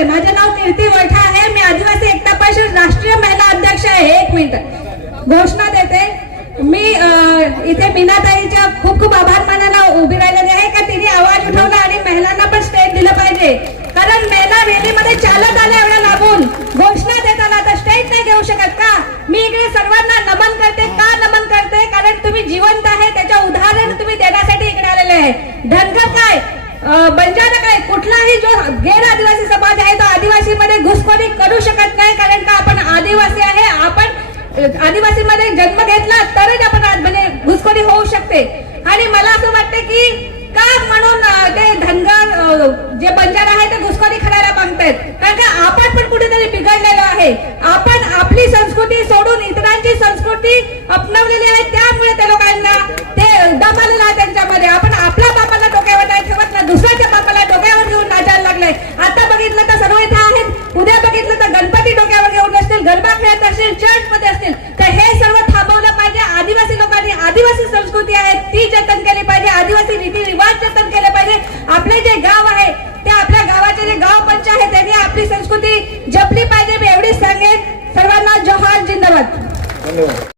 आहे. माझे नाव कीर्ती वैठा आहे. मी आदिवासी एकता परिषद राष्ट्रीय महिला अध्यक्ष आहे. एक मिनिट. घोषणा देते. मी इथे मीनाताईच्या खूप खूप आभार मानायला उभी राहिलेली आहे. का तिने आवाज उठवला आणि महिलांना पण स्टेज दिलं पाहिजे. कारण महिला रॅलीमध्ये चालत आल्या एवढ्या लागून घोषणा देताना तर स्टेज नाही घेऊ शकत का? मी इकडे सर्वांना नमन करते. का नमन करते? कारण तुम्ही जिवंत आहे. त्याच्या उदाहरण तुम्ही देण्यासाठी इकडे आलेले आहे. धनगर काय? बंजारा काय? कुठलाही जो गैर आपण आदिवासी मध्ये जन्म घेतला तरच आपण म्हणजे घुसखोरी होऊ शकते. आणि मला असं वाटतं की का म्हणून ते धनगर जे बंजार आहे ते घुसखोरी करायला मागतायत कारण का आपण पण कुठेतरी बिघडलेलो आहे. आपण आपली संस्कृती सोडून इतरांची संस्कृती अपनवलेली आहे त्यामुळे त्या लोकांना ते दमालेलं आहे त्यांच्यामध्ये. आपण आपल्या बापाला डोक्यावर नाही ठेवत ना दुसऱ्याच्या बापाला डोक्यावर घेऊन नाचायला लागले आता बघितलं तर सर्व इथे आहेत. उद्या बघितलं तर गणपती डोक्यावर घेऊन असतील गरबा खेळत असतील चर्च मध्ये असतील तर हे सर्व थांबवलं पाहिजे आदिवासी लोकांनी आदिवासी संस्कृती आहे ती जतन केली पाहिजे आदिवासी रीती रिवाज जतन केले पाहिजे. आपले जे गाव आहे ते आपल्या गावाचे जे गाव पंच आहे त्यांनी आपली संस्कृती जपली पाहिजे मी एवढीच सांगेन. सर्वांना जोहार जिंदाबाद.